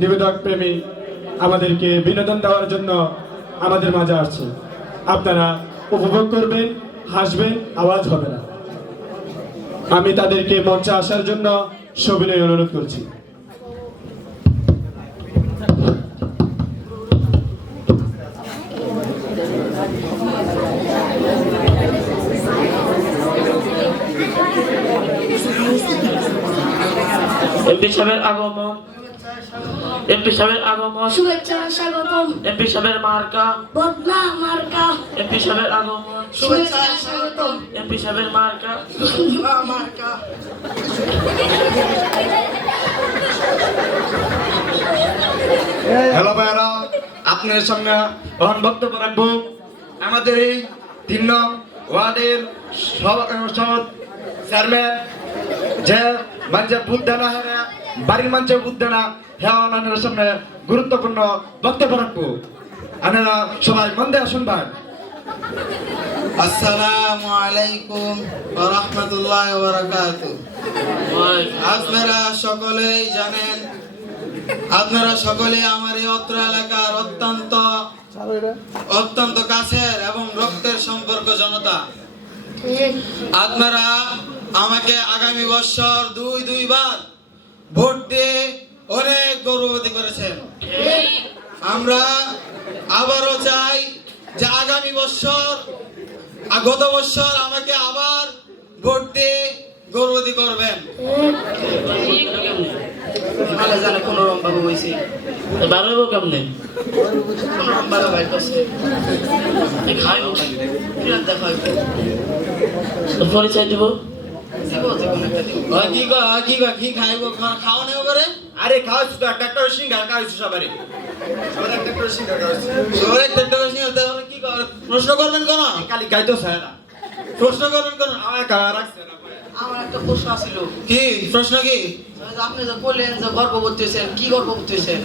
নিবেদক প্রেমী আমাদেরকে বিনোদন দেওয়ার জন্য আমাদের মাঝে আসছে। আপনারা উপভোগ করবেন, হাসবেন, আওয়াজ হবে না। আমি তাদেরকে মঞ্চে আসার জন্য সবিনয় অনুরোধ করছি। আগমন এমপি সাহেবের আগমন। শুভেচ্ছা স্বাগতম। এমপি সাহেবের মার্কা। বদনা মার্কা। এমপি সাহেবের আগমন। শুভেচ্ছা স্বাগতম। এমপি সাহেবের মার্কা। মার্কা। হ্যালো ভাইরা আপনার সামনে অহন বক্তব্য রাখব। আমাদের এই তিন নং ওয়ার্ডের সহ- চেয়ারম্যান যে মানুষের দেনা হ্যাঁ বাড়ির মানুষের বুধ দেনা হ্যাঁ ওনাদের সামনে গুরুত্বপূর্ণ বক্তব্য রাখব। আপনারা সবাই মন দেওয়া শুনবেন আসসালামু আলাইকুম রাহমাতুল্লাহি ওয়া বারাকাতুহু। আপনারা সকলেই জানেন, আপনারা সকলে আমার এই অত্র এলাকার অত্যন্ত অত্যন্ত কাছের এবং রক্তের সম্পর্ক জনতা। আপনারা আমাকে আগামী বছর দুই দুইবার ভোট দিয়ে অনেক গৌরবতী করেছেন। আমরা আবারও চাই যে আগামী বছর আর গত বছর আমাকে আবার ভোট দিয়ে গৌরবতী করবেন। ভালো জানে বাবু হয়েছে কেমনে? ভাই খাইব। কিরাত পরিচয় দিব? কি কয় কি কি খাইব খাওয়া নেব করে আরে খাওয়াচ্ছি তো একটা একটা সিঙ্গার খাওয়াচ্ছি সবারই সবার একটা একটা সিঙ্গার খাওয়াচ্ছি সবাই একটা একটা করে নিয়ে তাহলে কি করে প্রশ্ন করবেন কেন কালি গাইতো স্যার প্রশ্ন করবেন কেন আমার কারা রাখছে না আমার একটা প্রশ্ন কি প্রশ্ন কি আপনি যে বললেন যে গর্ভবতী হয়েছেন কি গর্ভবতী হয়েছেন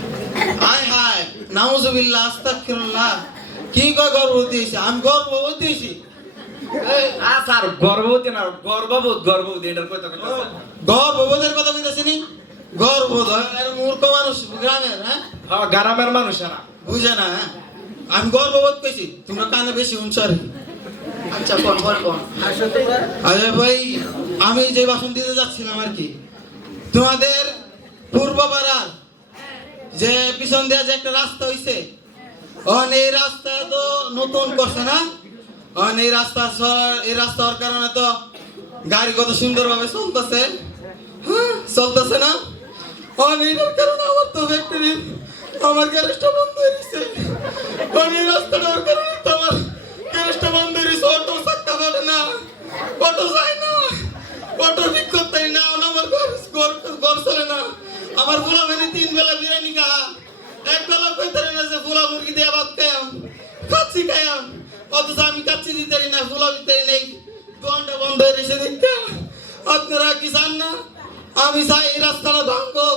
হায় হায় নাউজুবিল্লাহ আস্তাগফিরুল্লাহ কি কয় গর্ভবতী হইছে আমি গর্ভবতী হইছি আ স্যার গর্ভবতী না গর্ভবোধ গর্ভবতী এটার কইতে কইতে কথা কইতাছি গর্ভবোধ হয় মূর্খ মানুষ গ্রামের হ্যাঁ? হ্যাঁ গ্রামের মানুষেরা বুঝে না? আমি গর্ভবোধ কইছি তোমরা কানে বেশি শুনছার আচ্ছা কোন বল কোন আরে ভাই আমি যে বাসন দিতে যাচ্ছিলাম আর কি তোমাদের পূর্ব পাড়ার যে পিছন দিয়ে যে একটা রাস্তা হইছে অন এই রাস্তা তো নতুন করছে না? অন এই রাস্তা এই রাস্তা হওয়ার কারণে তো গাড়ি কত সুন্দরভাবে চলতেছে। হ্যাঁ, চলতেছে না? অন কারণে আমার তো ফ্যাক্টরি আমার গ্যারেজটা বন্ধ হয়ে গেছে। অন এই রাস্তাটা কারণে তো আমার গ্যারেজটা বন্ধ হয়ে গেছে অটো চাক্কা পারে না অটো যায় না অটো ঠিক করতে না আমার ঘর ঘর- চলে না। আমার পোলা ভেঙে তিন বেলা বিরিয়ানি খা এক বেলা কইতে না যে পোলা মুরগি দিয়ে ভাত খাইয়াম খাচ্ছি খাইয়াম অথচ আমি কাচ্ছি দিতে পারি না পোলা দিতে নেই দোকানটা বন্ধ হয়ে রয়েছে দেখতে আপনারা কি চান না? আমি চাই এই রাস্তাটা ভাঙবো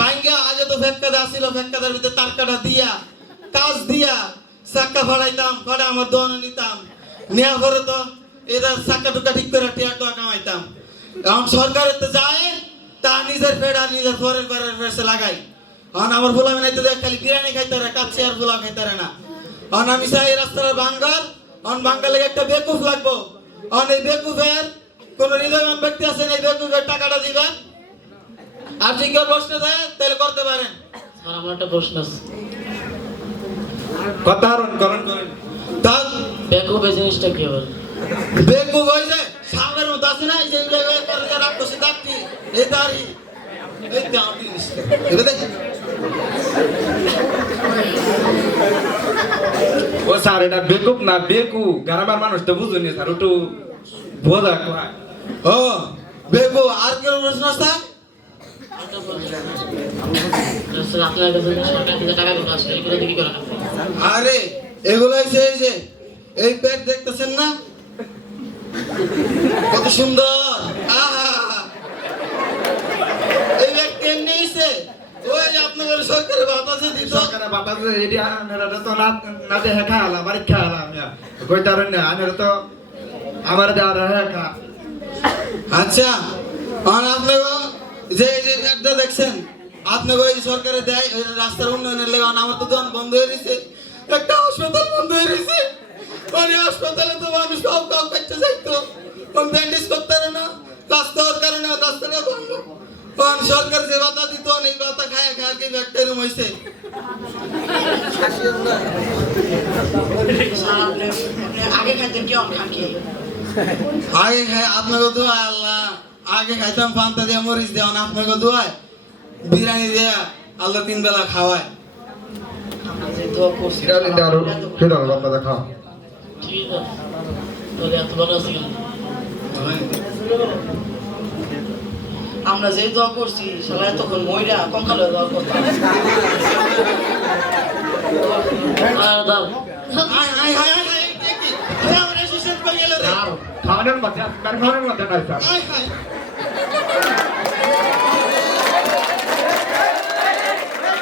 ভাঙ্গা আগে তো ফেক্কাতে আসিল ফেক্কাদের ভিতরে তার কাটা দিয়া, কাজ দিয়া চাক্কা ফাড়াইতাম, ফাড়া আমার দোয়ানো নিতাম। নেওয়া পরে তো এদের চাক্কা টুকা ঠিক করে টিয়া টাকা কামাইতাম। এখন সরকারের তো যায়, তা নিজের ফেড আর নিজের পরের পরের ফেসে লাগাই এখন আমার ভোলা নাই তো দেখ খালি বিরিয়ানি খাইতে পারে, কাচ্ছি আর ভোলা খাইতে পারে না। এখন আমি চাই রাস্তার এখন ভাঙ্গার লেগে একটা বেকুফ লাগবো। এখন এই বেকুফের কোন হৃদয়বান ব্যক্তি আছেন এই বেকুফের টাকাটা দিবেন আর যদি কেউ প্রশ্ন দেয় তাহলে করতে পারেন। আমার একটা প্রশ্ন আছে। কথা আরণ করণ করেন। তার বেকুব এই জিনিসটা কি হবে? বেকুফ হয়েছে সামনের মতো আছে না যে যে রাখতেছে এই দাঁড়ি এই দাঁড়ি। দেখি ও স্যার, এটা বেকুব না? বেকু। গ্রামের মানুষ তো বুঝুনি স্যার, একটু বোঝা ও, বেকু, আর কেউ প্রশ্ন? আরে এগুলো হচ্ছে এই যে, এই পেট দেখতেছেন না? কত সুন্দর। আহা এই ব্যাগ হইছে ওই যে আপনাদের সরকারের বাতাসে দিত। যে এটি আনারা তো না না বাড়ি খাওয়ালা আমি কইতে না আনারা তো আমার দেওয়ার হ্যাঁ খা। আচ্ছা আর আপনারা যে যে দেখছেন আপনাকে ওই সরকারে দেয় রাস্তার উন্নয়নের লেগে আমার তো দোকান বন্ধ হয়ে গেছে। একটা হাসপাতাল বন্ধ হয়ে গেছে। ওই হাসপাতালে তো মানুষ সব কাউ করতে যাইতো কোন ব্যান্ডেজ করতে না রাস্তা কারণে রাস্তাটা বন্ধ। কোন সরকার যে বাতা দিত এই বাতা খায় খায় কি হয়েছে স্যার, আপনি- আপনি আগে খাইতেন কি অন খান কি আগে খাই আপনাকে দোয়া আল্লাহ। আগে খাইতাম পান্তা দিয়ে মরিচ দেওয়া আপনাকে দোয়ায় বিরিয়ানি দেয়া আল্লাহ তিন বেলা খাওয়ায়। খেয়ে দাও বাবা দেখা ঠিক আছে। তাহলে এত বড় আছে কেন? আমরা যে দোয়া করছি সেলাই তখন মহিলা কঙ্কালে দোয়া করতাম? খাওয়ানোর মধ্যে খাওয়ানোর মধ্যে স্যার।